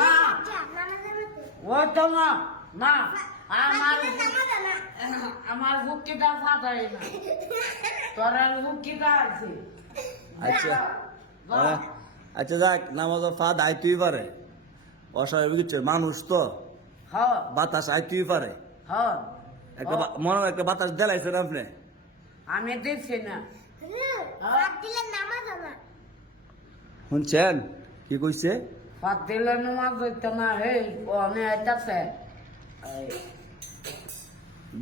না ও তো না না আমার বুকিটা ফাটাই না তোর বুকিটা আছে আচ্ছা আচ্ছা যাক নামাজ ফাদ আইতেই পারে অস্বাভাবিক কিছু মানুষ তো হ্যাঁ বাতাস আইতেই পারে হ্যাঁ একটা মনে হয় একটা বাতাস দেলাইছেন আপনি আমি দিচ্ছি না শুনছেন কি কইছে ফাট দিলে নামাজ হইতো না হে ও আমি আইতাছে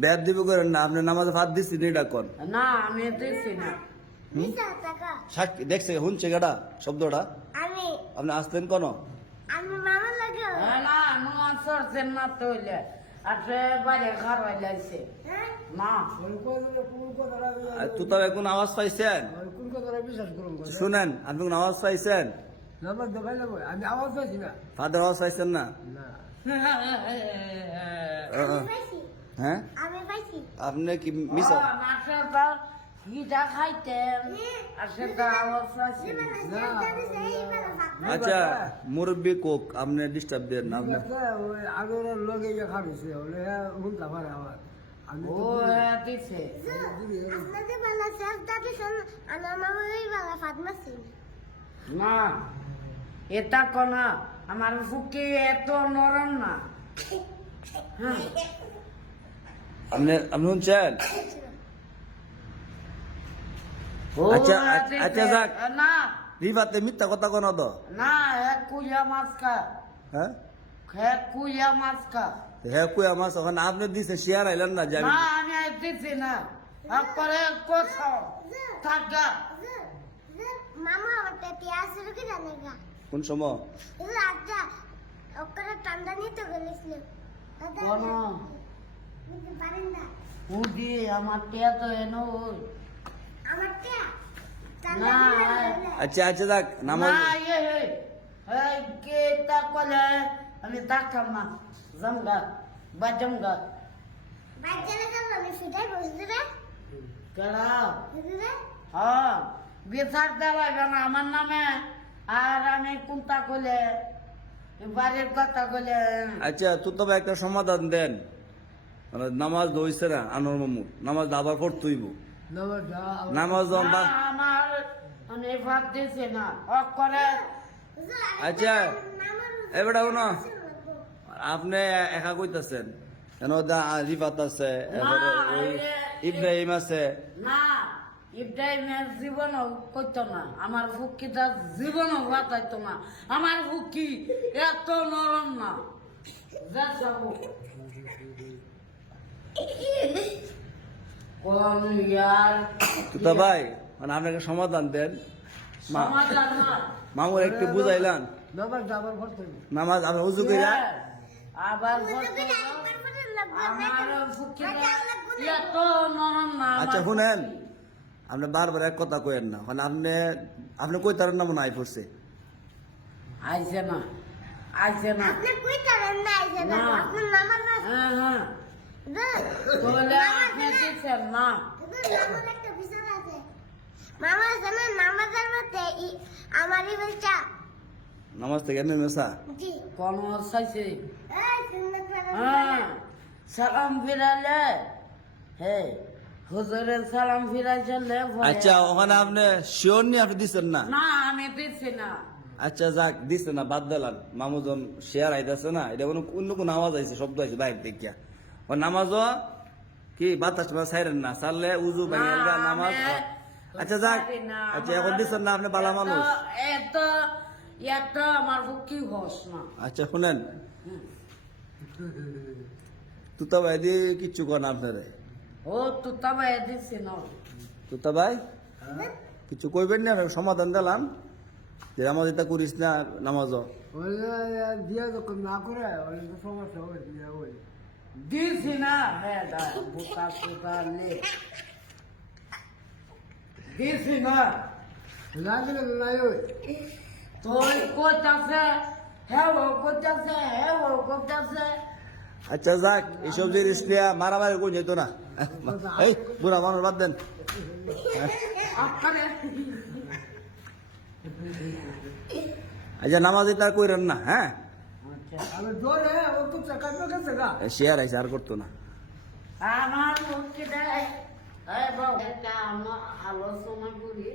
ব্যাদ দিব করেন না আপনি নামাজ ফাদ দিচ্ছি এটা কোন না আমি দিচ্ছি না সাক্ষী দেখছে শুনছে কেটা শব্দটা আমি আপনি আসতেন কোন আমি মামা লাগে না নামাজ চড়ছেন না তৈলে আসে বাইরে ঘর হইলাইছে না তো তবে কোন আওয়াজ পাইছেন শুনেন আপনি কোন আওয়াজ পাইছেন আমি আওয়াজ পাইছি না ফাদের আওয়াজ পাইছেন না আমি পাইছি হ্যাঁ আমি পাইছি আপনি কি মিস নাচটা হিটা খাইতেন আর সেটা আওয়াজ আছে আচ্ছা মুরব্বী কোক আপনি ডিস্টার্ব দেন না আপনি ওই আগের লগে খাবিছে বলে শুনতে পারে আমার আমি ও দিছে আপনাদের বেলা শেষ দাদি শোন আমার মামা ওই বেলা ফাতমা সিং না এটা কোনা আমার ফুকি এত নরম না হ্যাঁ আপনি আপনি শুনছেন ও আচ্ছা, দিছে। আচ্ছা, যাক। না রিভাতে মিথ্যা কথা কোন তো না এক কুইয়া মাছ কা হ্যাঁ এক কুইয়া মাছ কা হ্যাঁ কই আমার ওখানে আপনি দিছে শেয়ার আইলেন না জানি না আমি দিছি না তারপরে কোথাও থাকা মামা আমার পেটি আছে কি জানে গা কোন সময় এই আচ্ছা ওকরে ঠান্ডা নিতে গেলিছিল কোন বুঝতে পারেন না উদি আমার টিয়া তো এনো ওই আমার টিয়া না আচ্ছা আচ্ছা যাক নামাজ না এই কে তা কলে আমি তাকাম না জমগা বাজমগা বাচ্চারা কেমন আমি সেটাই বুঝতে রে কেডা বুঝতে রে হ্যাঁ বিচার দেওয়া না আমার নামে আর আমি কোনটা কলে বাড়ির কথা কলে আচ্ছা তো তবে একটা সমাধান দেন মানে নামাজ হইছে না আনোর মামু নামাজ আবার পড়তেইব নামাজ না, আমার মানে ভাত দিছে না অক করে আচ্ছা এবারে শুনো আপনি একা কইতাছেন কেন রিফাত আছে এবারে ওই ইব্রাহিম আছে না ইব্রাহিমের জীবনও করতো না আমার ফুকিটা জীবনও বাঁচাইতো না আমার ফুকি এত নরম না যা যাবো কোন ইয়ার তো ভাই মানে আপনাকে সমাধান দেন সমাধান না মামুর একটু বুঝাইলান নামাজ আবার পড়তে হবে। নামাজ আপনি উজু কইরা আবার বলতো না, আমার ফুকিটা এত নরম না আমার আচ্ছা শুনেন ফুকি। আপনি বারবার এক কথা কইেন না মানে আপনি আপনি কইতারেন না মনে হয় পড়ছে আইছে না আইছে না আপনি কই করেন না আইছে না না। আপনি নামাজ হ্যাঁ হ্যাঁ বলে আপনি দিচ্ছেন না নামাজ একটা বিষয় আছে মামা জানা নামাজের মধ্যে আমারই বলছা নামাজ থেকে এমনি মেসা জি কোন চাইছে এই সুন্দর করে হ্যাঁ সালাম ফিরালে হে হুজুরের সালাম ফিরাইছে আচ্ছা ওখানে আপনি শিওর নি আপনি দিচ্ছেন না না আমি দিচ্ছি না আচ্ছা যাক দিচ্ছে না বাদ দিলাম মামুজন শেয়ার আইতাছে না এটা কোনো অন্য কোন আওয়াজ আইছে শব্দ আইছে বাইরে দেখিয়া ও নামাজ কি বাতাস বা সাইরেন না সারলে উজু ভাঙা নামাজ আচ্ছা যাক আচ্ছা এখন দিচ্ছেন না আপনি বালা মানুষ এত এত আমার কি হস না আচ্ছা শুনেন তুতা ভাই দিয়ে কিচ্ছু কর না আপনারে ও তো তবে দিচ্ছি না তুতা ভাই কিছু কইবেন না সমাধান দিলাম যে নামাজ এটা করিস না নামাজ দিয়া যখন না করে ওই তো সমস্যা হবে দিয়া ওই দিছি না হ্যাঁ বুকা সুকা লে দিছি না না দিলে নাই ওই তুই কোথাছে হ্যাঁ ও কোথাছে হ্যাঁ ও কোথাছে আচ্ছা যাক এইসব জিনিস নিয়ে মারামারি করে যেত না এই বুড়া মানুষ বাদ দেন আকারে আচ্ছা নামাজ এটা কইরেন না হ্যাঁ আমি জোরে ও তো চাকা গেছে গা শেয়ার আইসে আর করতো না আমার ভুক্তি দেয় একটা আলোচনা করি